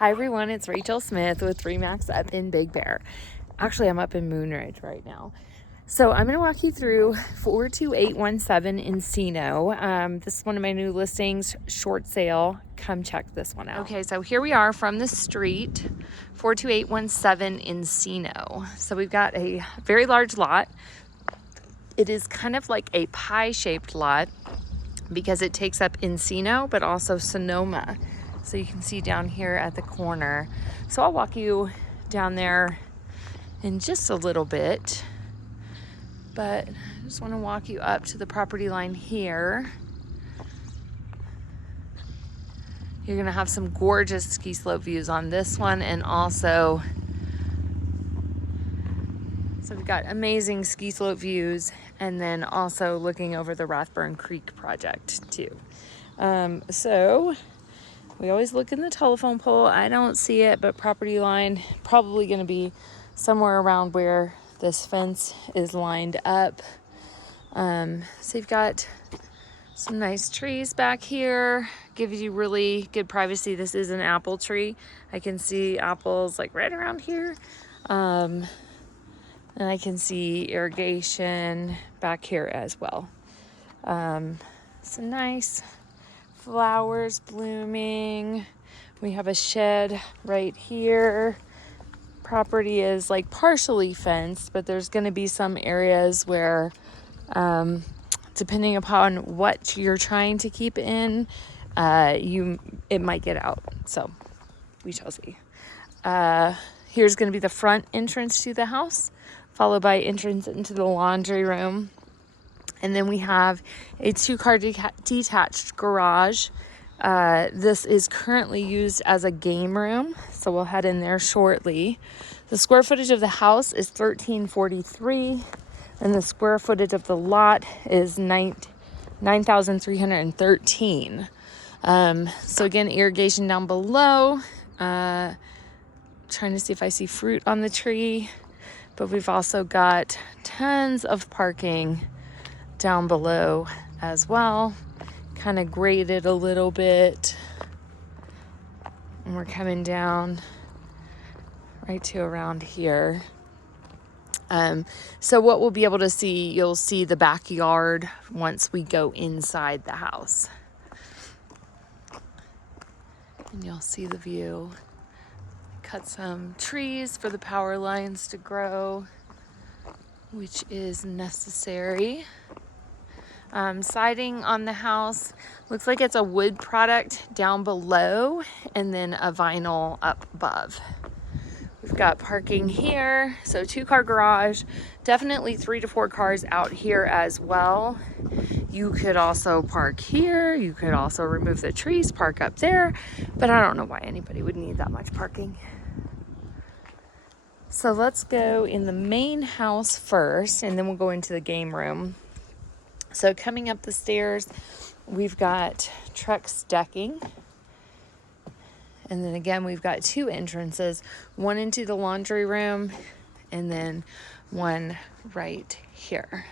Hi everyone, it's Rachel Smith with RE/MAX up in Big Bear. Actually, I'm up in Moonridge right now. So I'm going to walk you through 42817 Encino. This is one of my new listings, short sale. Come check this one out. Okay, so here we are from the street, 42817 Encino. So we've got a very large lot. It is kind of like a pie-shaped lot because it takes up Encino, but also Sonoma. So you can see down here at the corner. So I'll walk you down there in just a little bit, but I just want to walk you up to the property line here. You're gonna have some gorgeous ski slope views on this one, and also, so we've got amazing ski slope views, and then also looking over the Rathburn Creek project too. So we always look in the telephone pole. I don't see it, but property line probably going to be somewhere around where this fence is lined up. So you've got some nice trees back here. Gives you really good privacy. This is an apple tree. I can see apples like right around here. And I can see irrigation back here as well. Some nice flowers blooming. We have a shed right here. Property is like partially fenced, but there's going to be some areas where depending upon what you're trying to keep in, it might get out. So we shall see. Here's going to be the front entrance to the house, followed by entrance into the laundry room. And then we have a 2-car detached garage. This is currently used as a game room, so we'll head in there shortly. The square footage of the house is 1343, and the square footage of the lot is 9,313. So again, irrigation down below. Trying to see if I see fruit on the tree, but we've also got tons of parking down below as well, kind of graded a little bit, and we're coming down right to around here. So what we'll be able to see, you'll see the backyard once we go inside the house, and you'll see the view. Cut some trees for the power lines to grow, which is necessary. Siding on the house looks like it's a wood product down below and then a vinyl up above. We've got parking here, so 2-car garage, definitely 3 to 4 cars out here as well. You could also park here, you could also remove the trees, park up there, but I don't know why anybody would need that much parking. So let's go in the main house first, and then we'll go into the game room. So coming up the stairs, we've got Trex decking. And then again, we've got 2 entrances, one into the laundry room and then one right here.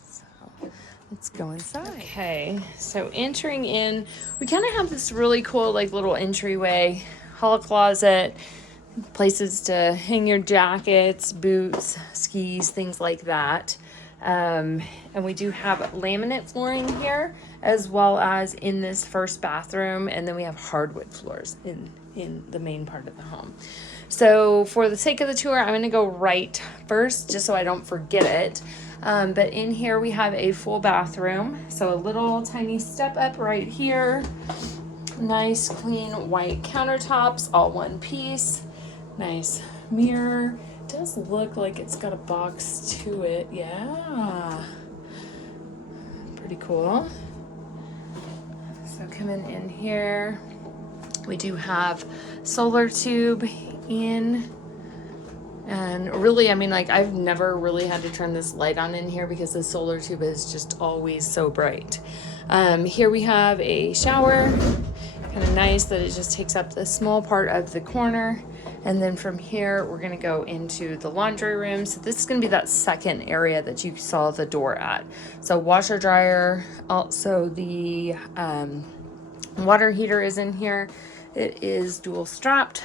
So let's go inside. Okay, so entering in, we kind of have this really cool like little entryway, hall closet, places to hang your jackets, boots, skis, things like that. And we do have laminate flooring here, as well as in this first bathroom, and then we have hardwood floors in the main part of the home. So for the sake of the tour, I'm going to go right first, just so I don't forget it. But in here we have a full bathroom, so a little tiny step up right here. Nice clean white countertops, all one piece. Nice mirror. Does look like it's got a box to it. Yeah, pretty cool. So coming in here, we do have solar tube in, and really, I mean, like, I've never really had to turn this light on in here because the solar tube is just always so bright. Here we have a shower, kind of nice that it just takes up the small part of the corner. And then from here, we're gonna go into the laundry room. So this is gonna be that second area that you saw the door at. So washer dryer, also the Water heater is in here. It is dual strapped.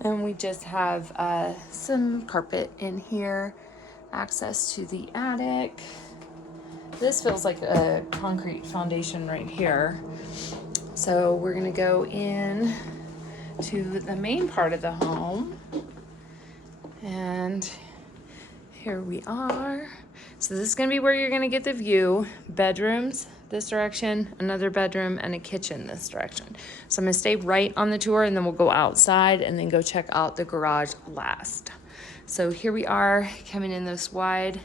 And we just have some carpet in here, access to the attic. This feels like a concrete foundation right here. So we're gonna go in to the main part of the home. And here we are. So this is gonna be where you're gonna get the view. Bedrooms this direction, another bedroom, and a kitchen this direction. So I'm gonna stay right on the tour, and then we'll go outside and then go check out the garage last. So here we are coming in this wide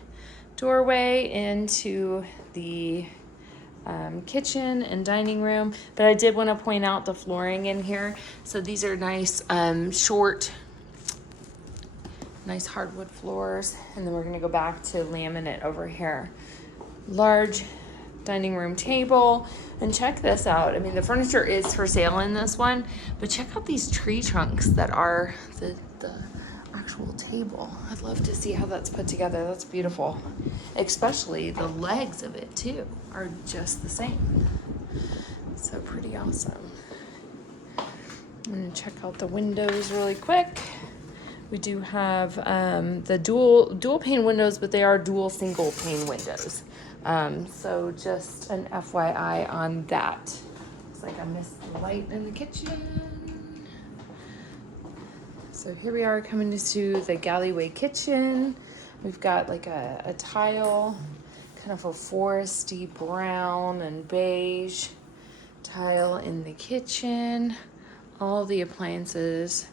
doorway into the kitchen and dining room. But I did want to point out the flooring in here. So these are nice nice hardwood floors, and then we're going to go back to laminate over here. Large dining room table, and check this out. I mean, the furniture is for sale in this one, but check out these tree trunks that are the actual table. I'd love to see how that's put together. That's beautiful. Especially the legs of it too are just the same. So pretty awesome. I'm gonna check out the windows really quick. We do have the dual pane windows, but they are dual single pane windows. So just an FYI on that. Looks like I missed the light in the kitchen. So here we are coming to the galleyway kitchen. We've got like a tile, kind of a foresty brown and beige tile in the kitchen. All the appliances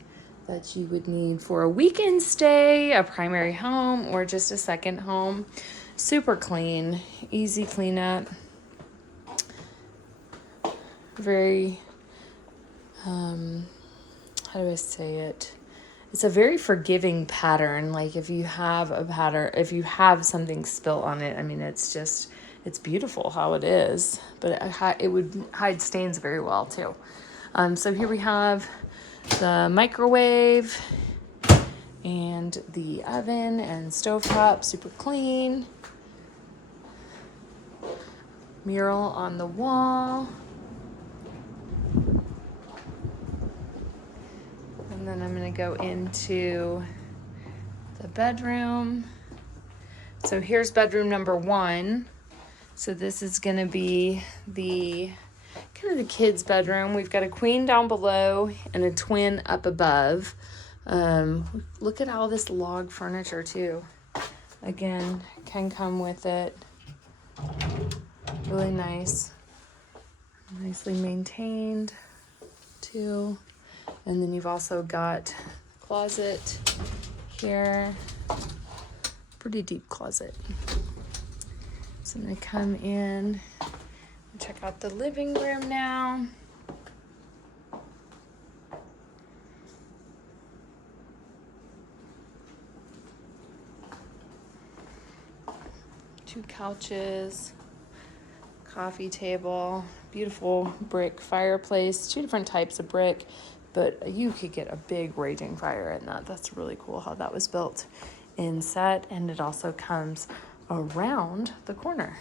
that you would need for a weekend stay, a primary home, or just a second home. Super clean, easy cleanup. Very, how do I say it? It's a very forgiving pattern. Like if you have a pattern, if you have something spilt on it, I mean, it's beautiful how it is, but it would hide stains very well too. So here we have the microwave and the oven and stovetop, super clean. Mural on the wall. And then I'm gonna go into the bedroom. So here's bedroom number 1. So this is gonna be the kind of the kids' bedroom. We've got a queen down below and a twin up above. Look at all this log furniture too. Again, can come with it. Really nice. Nicely maintained too. And then you've also got a closet here. Pretty deep closet. So I'm gonna come in and check out the living room now. Two couches, coffee table, beautiful brick fireplace, 2 different types of brick, but you could get a big raging fire in that. That's really cool how that was built in set, and it also comes around the corner.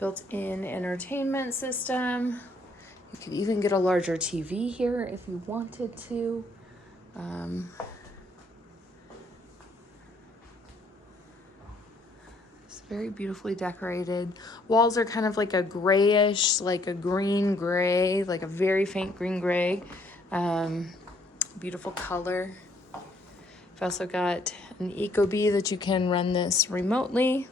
Built-in entertainment system. You could even get a larger TV here if you wanted to. It's very beautifully decorated. Walls are kind of like a grayish, like a green gray, like a very faint green gray. Beautiful color. We've also got an Ecobee that you can run this remotely.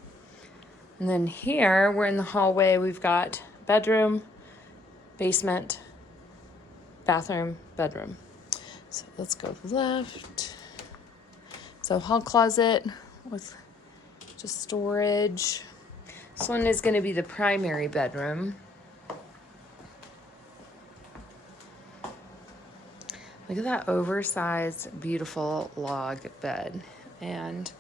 And then here, we're in the hallway. We've got bedroom, basement, bathroom, bedroom. So let's go left. So hall closet with just storage. This one is going to be the primary bedroom. Look at that oversized, beautiful log bed and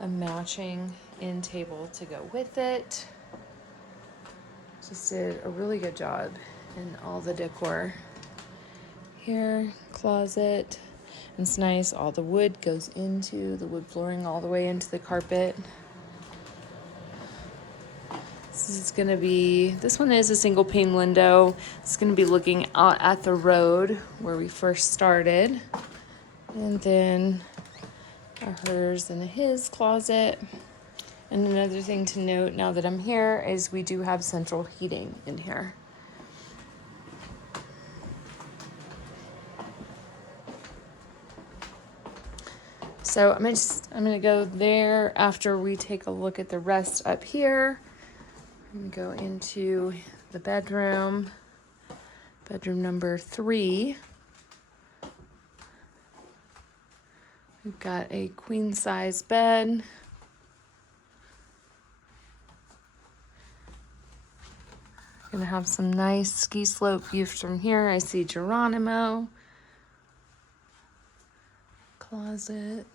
a matching end table to go with it. Just did a really good job in all the decor. Here, closet. It's nice. All the wood goes into the wood flooring all the way into the carpet. This one is a single pane window. It's gonna be looking out at the road where we first started. And then a hers and a his closet. And another thing to note now that I'm here is we do have central heating in here. So I'm gonna go there after we take a look at the rest up here. I'm gonna go into the bedroom number 3. We've got a queen size bed. Gonna have some nice ski slope views from here. I see Geronimo. Closet.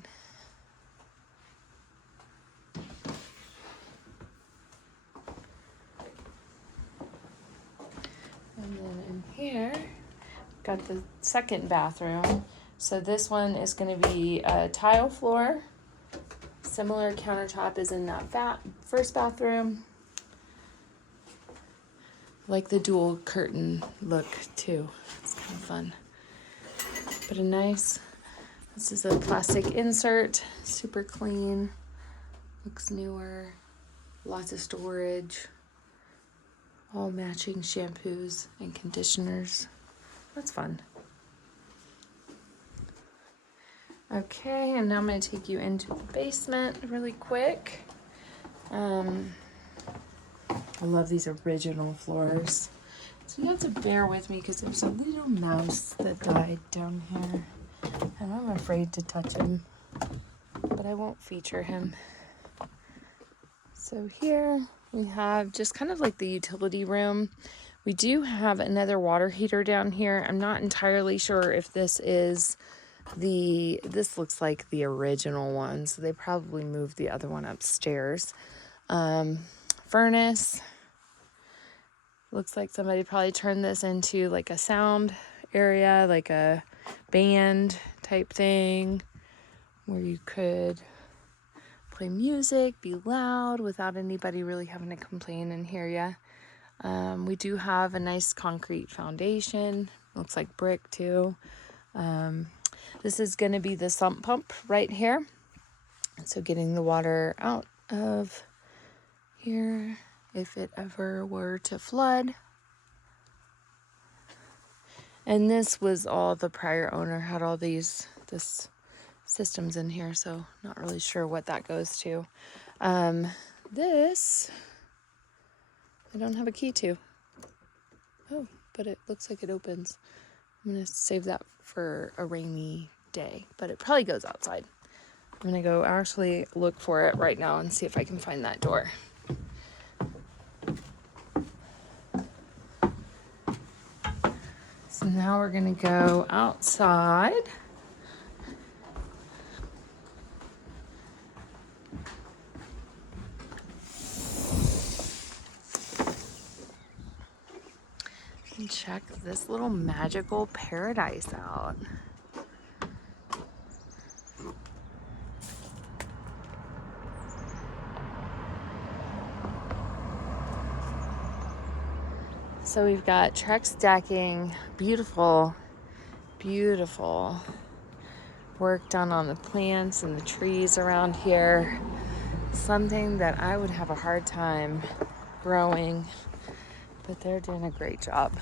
And then in here, got the second bathroom. So this one is going to be a tile floor. Similar countertop as in that first bathroom. Like the dual curtain look too. It's kind of fun. But this is a plastic insert, super clean, looks newer, lots of storage, all matching shampoos and conditioners. That's fun. Okay, and now I'm going to take you into the basement really quick. I love these original floors. So you have to bear with me because there's a little mouse that died down here. And I'm afraid to touch him, but I won't feature him. So here we have just kind of like the utility room. We do have another water heater down here. I'm not entirely sure if this looks like the original one, so they probably moved the other one upstairs. Furnace. Looks like somebody probably turned this into like a sound area, like a band type thing where you could play music, be loud without anybody really having to complain and hear ya. We do have a nice concrete foundation. Looks like brick too. This is going to be the sump pump right here. So getting the water out of here if it ever were to flood. And this was all the prior owner had all this systems in here, so not really sure what that goes to. This I don't have a key to. Oh, but it looks like it opens. I'm gonna save that for a rainy day, but it probably goes outside. I'm gonna go actually look for it right now and see if I can find that door. So now we're gonna go outside. And check this little magical paradise out. So we've got Trex decking, beautiful, beautiful work done on the plants and the trees around here. Something that I would have a hard time growing, but they're doing a great job.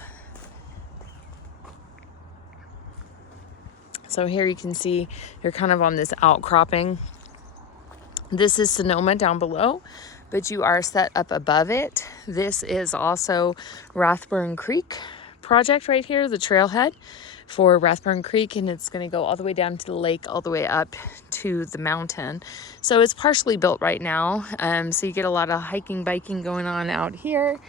So here you can see you're kind of on this outcropping. This is Sonoma down below, but you are set up above it. This is also Rathburn Creek project right here, the trailhead for Rathburn Creek, and it's going to go all the way down to the lake, all the way up to the mountain. So it's partially built right now, so you get a lot of hiking, biking going on out here,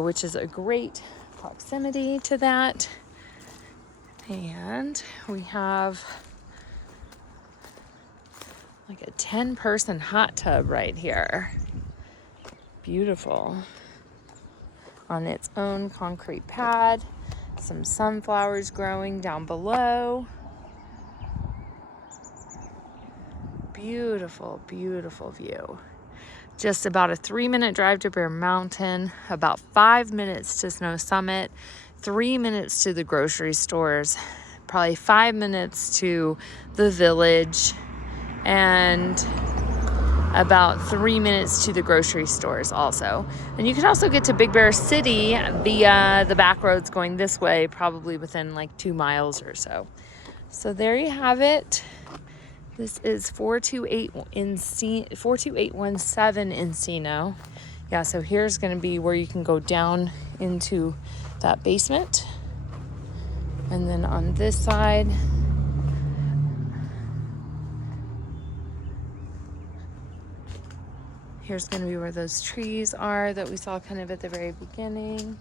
which is a great proximity to that. And we have like a 10-person hot tub right here. Beautiful. On its own concrete pad. Some sunflowers growing down below. Beautiful, beautiful view. Just about a 3-minute drive to Bear Mountain, about 5 minutes to Snow Summit, 3 minutes to the grocery stores, probably 5 minutes to the village, and about 3 minutes to the grocery stores also. And you can also get to Big Bear City via the back roads going this way, probably within like 2 miles or so. So there you have it. This is 42817 Encino. Yeah, so here's going to be where you can go down into that basement. And then on this side, here's going to be where those trees are that we saw kind of at the very beginning.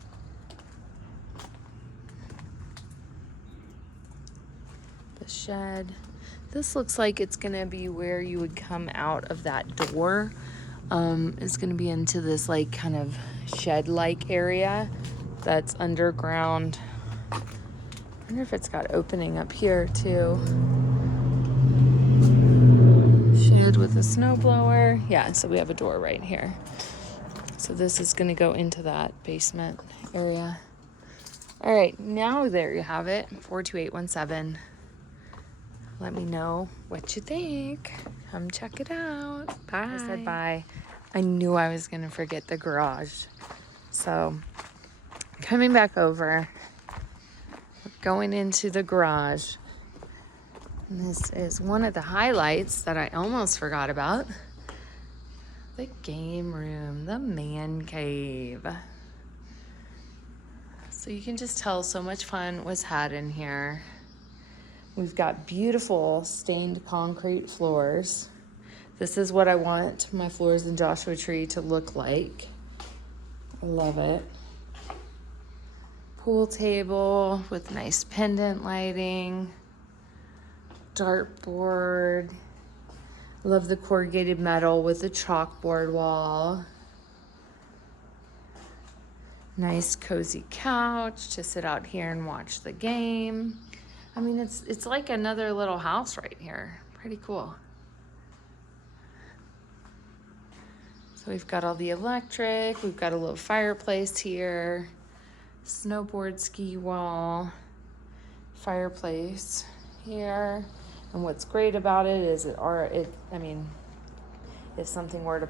The shed. This looks like it's gonna be where you would come out of that door. It's gonna be into this like kind of shed-like area that's underground. I wonder if it's got opening up here too. Shed with a snowblower. Yeah, so we have a door right here. So this is gonna go into that basement area. All right, now there you have it, 42817. Let me know what you think. Come check it out. Bye. I said bye. I knew I was gonna forget the garage. So coming back over, going into the garage. And this is one of the highlights that I almost forgot about. The game room, the man cave. So you can just tell so much fun was had in here. We've got beautiful stained concrete floors. This is what I want my floors in Joshua Tree to look like. I love it. Pool table with nice pendant lighting. Dartboard. Love the corrugated metal with the chalkboard wall. Nice cozy couch to sit out here and watch the game. I mean, it's like another little house right here. Pretty cool. So we've got all the electric. We've got a little fireplace here. Snowboard ski wall. Fireplace here. And what's great about it is I mean, if something were to,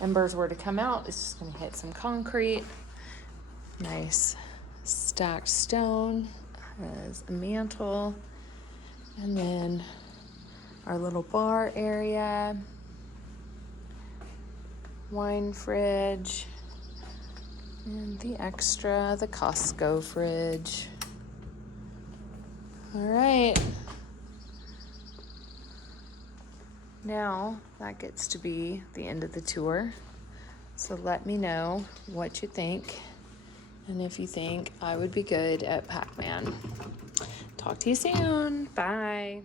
embers were to come out, it's just gonna hit some concrete. Nice stacked stone. As a mantle, and then our little bar area, wine fridge, and the Costco fridge. All right, now that gets to be the end of the tour, so let me know what you think. And if you think I would be good at Pac-Man. Talk to you soon. Bye.